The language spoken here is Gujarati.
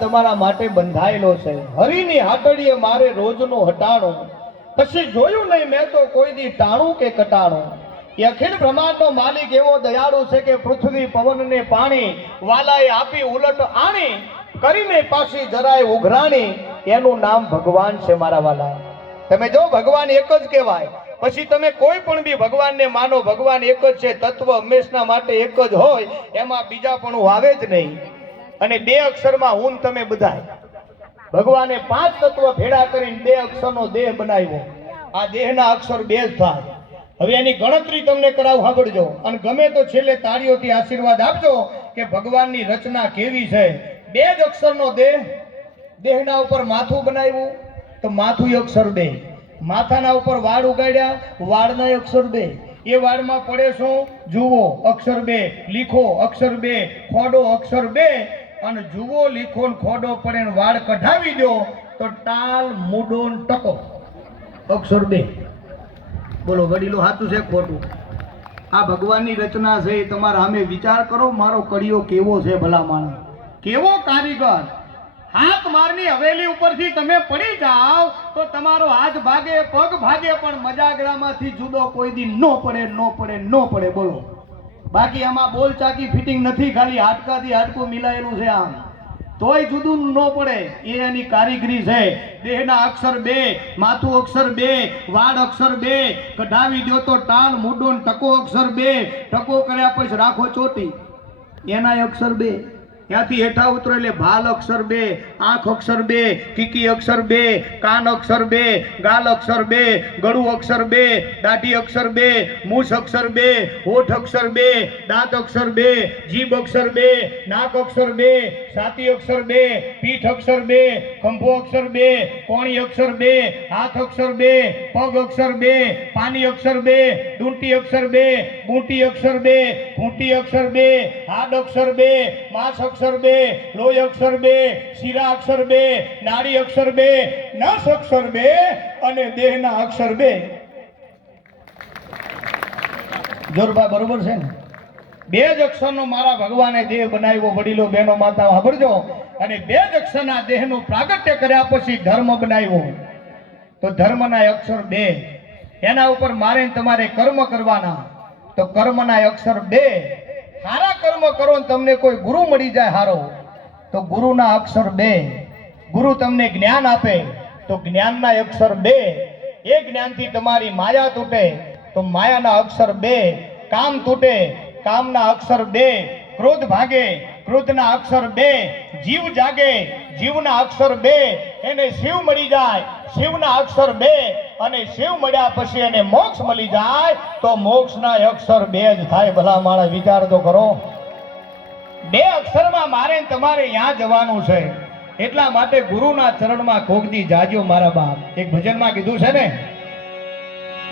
તમારા માટે બંધાયેલો છે. હરિની હાટડીએ મારે રોજનો હટાણો, પછી જોયું નહીં મેં તો કોઈ દી ટાણું કે કટાણું. એ અખિલ બ્રહ્માંડનો માલિક એવો દયાળુ છે કે પૃથ્વી પવનને પાણી વાલાએ આપી ઉલટ આણી, કરીને પાછી જરાય ઉઘરાણી. એનું નામ ભગવાન છે મારા વાલા. તમે જો ભગવાન એક જ કહેવાય, પછી તમે કોઈ પણ બી ભગવાનને માનો, ભગવાન એક જ છે. તત્વ હંમેશના માટે એક જ હોય, એમાં બીજા પણ આવે જ નહીં. અને બે અક્ષરમાં હું તમે બધાય. ભગવાને 5 તત્વ ભેળા કરીને 2 અક્ષરનો દેહ બનાવ્યો. આ દેહના અક્ષર 2 જ થાય. હવે એની ગણતરી તમને કરાવ, સાંભળજો. અને ગમે તો છેલ્લે તાળીઓથી આશીર્વાદ આપજો કે ભગવાનની રચના કેવી છે. 2 જ અક્ષરનો દેહ. દેહના ઉપર માથું બનાવ્યું તો માથું અક્ષર 2. માથાના ઉપર વાળ ઉગાડ્યા, વાળના અક્ષર 2. એ વાળમાં પડે શું? જુઓ અક્ષર 2, લીખો અક્ષર 2, ખોડો અક્ષર 2. અને જુઓ, લીખો ને ખોડો પડે ને વાળ કઢાવી દો તો ટાલ, મૂડો ને ટકો અક્ષર 2. બોલો વડીલો, સાચું છે ખોટું? આ ભગવાનની રચના છે. તમારા સામે વિચાર કરો, મારો કડિયો કેવો છે ભલા માણસ, કેવો કારીગર. હાથ મારની હવેલી ઉપરથી તમે પડી જાઓ તો તમારો હાથ ભાગે, પગ ભાગે, પણ મજાગરામાંથી જુદો કોઈ દી ન પડે, ન પડે, ન પડે. બોલો. બાકી આમાં બોલ ચાકી ફિટિંગ નથી, ખાલી હાડકાથી હાડકું મિલાયેલું છે, આમ તોય જુદું ન પડે. એ એની કારીગરી છે. દેહના અક્ષર 2, માથું અક્ષર 2, વાળ અક્ષર 2. કઢાવી દો તો ટાલ, મૂડો ને ટકો અક્ષર 2. ટકો કર્યા પછી રાખો ચોટી, એના અક્ષર 2. ત્યાંથી હેઠા ઉતરો એટલે ભાલ અક્ષર 2, આંખ અક્ષર 2, કીકી અક્ષર 2, કાન અક્ષર 2, ગાલ અક્ષર 2, ગળું અક્ષર 2, દાઢી અક્ષર 2, મૂછ અક્ષર 2, હોઠ અક્ષર 2, દાંત અક્ષર 2, જીભ અક્ષર 2, નાક અક્ષર 2, છાતી અક્ષર 2, પીઠ અક્ષર 2, ખંભો અક્ષર 2, કોણી અક્ષર 2, હાથ અક્ષર 2, પગ અક્ષર 2, પાની અક્ષર 2, ડૂંટી અક્ષર 2, બૂંટી અક્ષર 2, ઘૂંટી અક્ષર 2, હાડ અક્ષર 2, માંસ અક્ષર 2, લોહી અક્ષર 2, શિરા અક્ષર 2, નાડી અક્ષર 2, નસ અક્ષર 2 અને દેહના અક્ષર 2. જોરબા બરોબર છે ને? 2 જ અક્ષરનો મારા ભગવાને દેહ બનાવ્યો. વડીલો, બહેનો, માતા, સાંભળજો. અને 2 જ અક્ષરના દેહનું પ્રાગટ્ય કર્યા પછી ધર્મ બનાવ્યો. તો ધર્મના અક્ષર 2. એના ઉપર મારે તમારે કર્મ કરવાના. તો કર્મના અક્ષર 2. સારા કર્મ કરો ને તમને કોઈ ગુરુ મળી જાય હારો, તો ગુરુના અક્ષર 2. ગુરુ તમને જ્ઞાન આપે તો જ્ઞાનના અક્ષર 2. એ જ્ઞાનથી તમારી માયા તૂટે તો માયાના અક્ષર 2. કામ તૂટે, કામના અક્ષર 2. ક્રોધ ભાગે, ક્રોધના અક્ષર 2. જીવ જાગે, જીવના અક્ષર 2. એને શિવ મળી જાય, શિવના અક્ષર 2. અને શિવ મળ્યા પછી એને મોક્ષ મળી જાય તો મોક્ષના અક્ષર 2 જ થાય. ભલા માણસ વિચાર તો કરો. 2 અક્ષરમાં મારે તમારે ત્યાં જવાનું છે. એટલા માટે ગુરુના ચરણમાં કોકદી જાજો મારા બાપ. એક ભજનમાં કીધું છે ને,